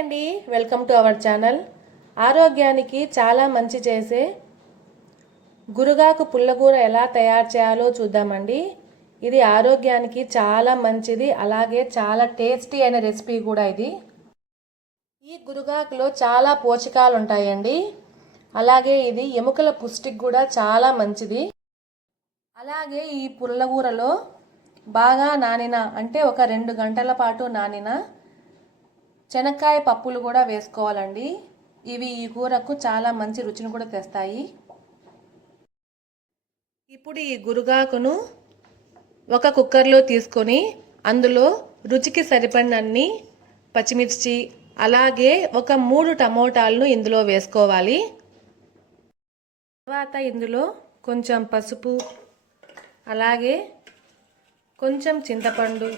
అండి, welcome to our channel. ఆరోగ్యానికి చాలా మంచి చేసే గురుగాకు పుల్లగూర ఎలా తయారు చేయాలో చూద్దామండి. ఇది ఆరోగ్యానికి చాలా మంచిది, అలాగే చాలా టేస్టీ అయిన రెసిపీ కూడా ఇది. ఈ గురుగాకులో చాలా పోషకాలు ఉంటాయండి. అలాగే ఇది ఎముకల పుష్టికి కూడా చాలా మంచిది. అలాగే ఈ పుల్లగూరలో బాగా నానిన అంటే ఒక 2 గంటల పాటు నానిన శనక్కాయ పప్పులు కూడా వేసుకోవాలండి. ఇవి ఈ కూరకు చాలా మంచి రుచిని కూడా తెస్తాయి. ఇప్పుడు ఈ గురుగాకును ఒక కుక్కర్లో తీసుకొని అందులో రుచికి సరిపడినన్ని పచ్చిమిర్చి అలాగే ఒక 3 టమోటాలను ఇందులో వేసుకోవాలి. తర్వాత ఇందులో కొంచెం పసుపు అలాగే కొంచెం చింతపండు,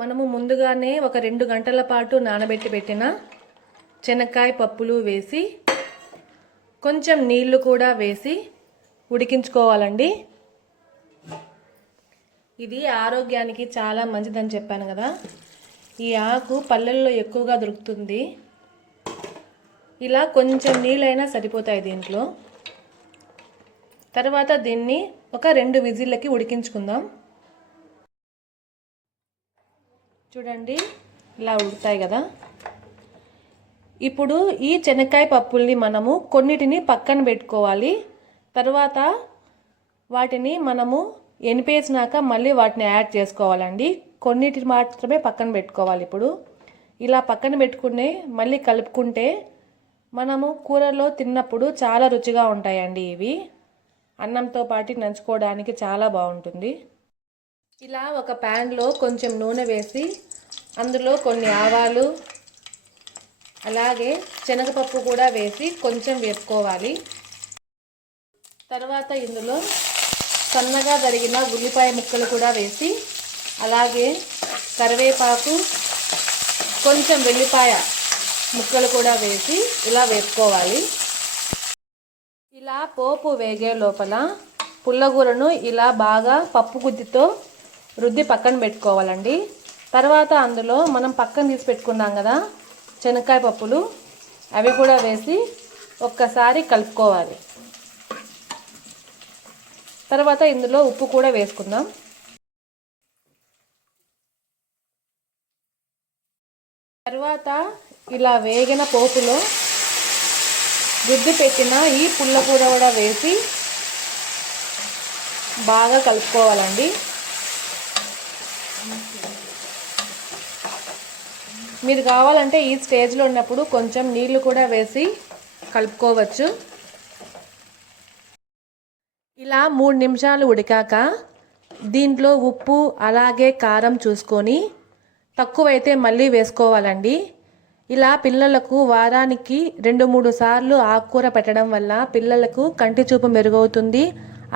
మనము ముందుగానే ఒక 2 గంటల పాటు పెట్టిన శనక్కాయ పప్పులు వేసి కొంచెం నీళ్లు కూడా వేసి ఉడికించుకోవాలండి. ఇది ఆరోగ్యానికి చాలా మంచిదని చెప్పాను కదా. ఈ ఆకు పల్లెల్లో ఎక్కువగా దొరుకుతుంది. ఇలా కొంచెం నీళ్ళైనా సరిపోతాయి దీంట్లో. తర్వాత దీన్ని ఒక 2 విజిల్లకి ఉడికించుకుందాం. చూడండి, ఇలా ఉడుకుతాయి కదా. ఇప్పుడు ఈ శనక్కాయ పప్పుల్ని మనము కొన్నిటిని పక్కన పెట్టుకోవాలి. తర్వాత వాటిని మనము ఎనిపేసినాక మళ్ళీ వాటిని యాడ్ చేసుకోవాలండి. కొన్నిటిని మాత్రమే పక్కన పెట్టుకోవాలి. ఇప్పుడు ఇలా పక్కన పెట్టుకుని మళ్ళీ కలుపుకుంటే మనము కూరలో తిన్నప్పుడు చాలా రుచిగా ఉంటాయండి. ఇవి అన్నంతో పాటు నంచుకోవడానికి చాలా బాగుంటుంది. ఇలా ఒక ప్యాన్లో కొంచెం నూనె వేసి అందులో కొన్ని ఆవాలు అలాగే శనగపప్పు కూడా వేసి కొంచెం వేపుకోవాలి. తర్వాత ఇందులో సన్నగా తరిగిన ఉల్లిపాయ ముక్కలు కూడా వేసి అలాగే కరివేపాకు కొంచెం వెల్లిపాయ ముక్కలు కూడా వేసి ఇలా వేపుకోవాలి. ఇలా పోపు వేగే లోపల పుల్లగూరను ఇలా బాగా పప్పు గుత్తితో రుద్ది పక్కన పెట్టుకోవాలండి. తర్వాత అందులో మనం పక్కన తీసి పెట్టుకున్నాం కదా శనక్కాయ పప్పులు, అవి కూడా వేసి ఒక్కసారి కలుపుకోవాలి. తర్వాత ఇందులో ఉప్పు కూడా వేసుకుందాం. తర్వాత ఇలా వేగిన పోపులో రుద్ది పెట్టిన ఈ పుల్లకూర కూడా వేసి బాగా కలుపుకోవాలండి. మీరు కావాలంటే ఈ స్టేజ్లో ఉన్నప్పుడు కొంచెం నీళ్లు కూడా వేసి కలుపుకోవచ్చు. ఇలా 3 నిమిషాలు ఉడికాక దీంట్లో ఉప్పు అలాగే కారం చూసుకొని తక్కువైతే మళ్ళీ వేసుకోవాలండి. ఇలా పిల్లలకు వారానికి 2-3 సార్లు ఆకుకూర పెట్టడం వల్ల పిల్లలకు కంటి చూపు మెరుగవుతుంది.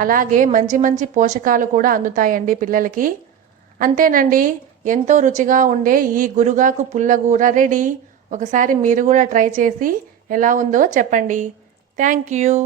అలాగే మంచి మంచి పోషకాలు కూడా అందుతాయండి పిల్లలకి. అంతేనండి, ఎంతో రుచిగా ఉండే ఈ గురుగాకు పుల్లగూర రెడీ. ఒకసారి మీరు కూడా ట్రై చేసి ఎలా ఉందో చెప్పండి. Thank you.